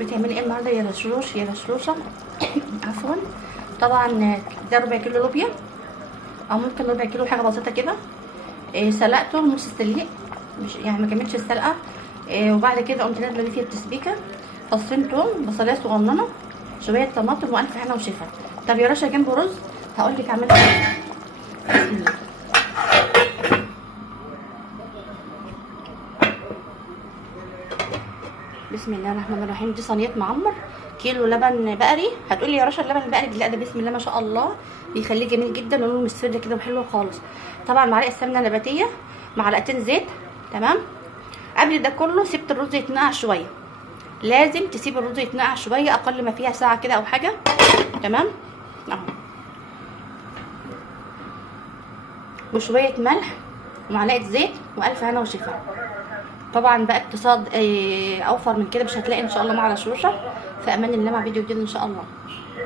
بتعملي ايه النهارده يا رشروش يا رشروشه؟ عفوا. طبعا ده ربع كيلو لوبيا، او ممكن ربع كيلو، حاجه بسيطه كده. سلقته نص السليق، مش يعني ما كملتش السلقه. وبعد كده قمت نازله بيه فيه التسبيكه، فصين توم، بصلايه صغننه، شويه طماطم، والف هنا وشفا. طب يا رشا جنبه رز، هقول لك اعملها ايه. بسم الله. بسم الله الرحمن الرحيم. دي صينيه معمر، كيلو لبن بقري. هتقولي يا رشا اللبن البقري؟ لا، ده بسم الله ما شاء الله بيخليه جميل جدا ولونه مصفر كده وحلو خالص. طبعا معلقه سمنه نباتيه، معلقتين زيت. تمام. قبل ده كله سبت الرز يتنقع شويه، لازم تسيب الرز يتنقع شويه، اقل ما فيها ساعه كده او حاجه. تمام اهو، وشويه ملح ومعلقه زيت والف هنا وشفا. طبعا بقى اقتصاد اوفر من كده مش هتلاقي ان شاء الله مع رشروشه. في امان الله، مع فيديو جديد ان شاء الله.